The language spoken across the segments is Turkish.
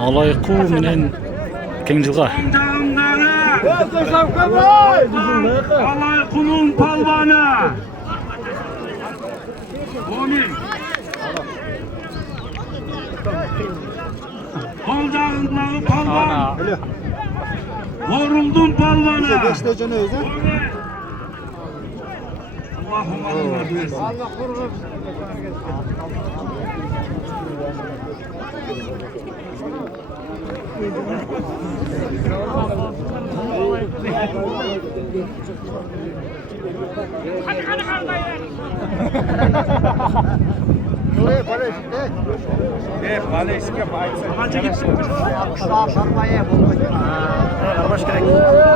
Alayku menen Kengcilga. Alayku'nun palvanı. Onun. Kolcağındağı palvan. Vuruldun palvanı. Allah'ım Allah versin.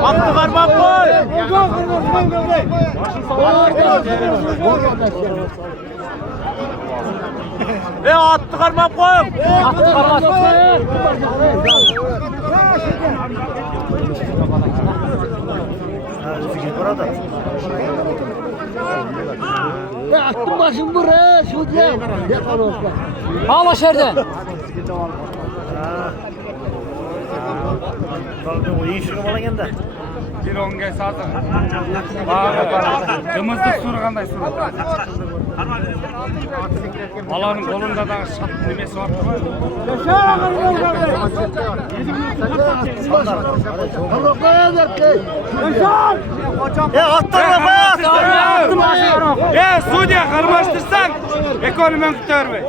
Attı karmak koy. Attı karmak koy. Attı karmak koy. Attım başım buraya, şuraya. Ağla şerden. O iyi şunu bana geldi. Bir onge satın. Kımızlık surğanday sur. Balanın kolunda da şat nimesi var. Suudiye karmaştırsan ekonomin kurtarmay.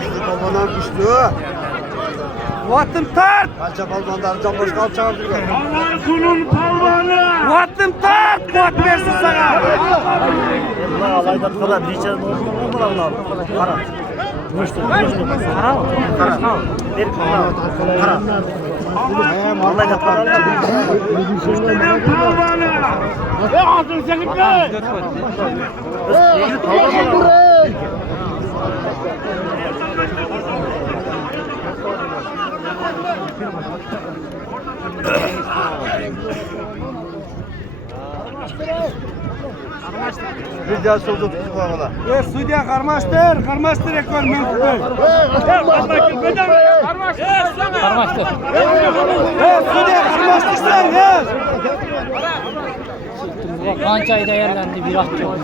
Bizi balonlar düştü. Vattım tart! Kaça balonlar can boş kal çağırdı. Alayku'nun palvanı! Vattım tart! Vat versin sana! Bunlar alayda bu kadar bir içeri oldu mu lan? Para. Müşteri. Para mı? Para. Bir para. Alayda para. Alayku'nun palvanı! Ağzını çekip gel! Bir daha solda tutup havada. Suudiye karmaştır ekonomin kurtarmay. Karmaştır. Suudiye karmaştırsan gel! Kancayı değerlendi bir at yok.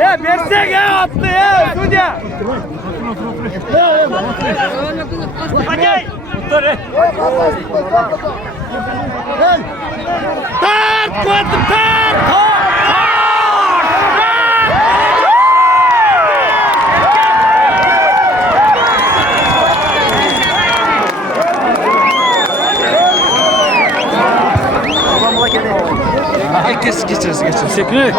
Ya versek ya attı ya Suudiye! Hadi! Tart! Kuatım tart! Herkes geçersin. Sekine.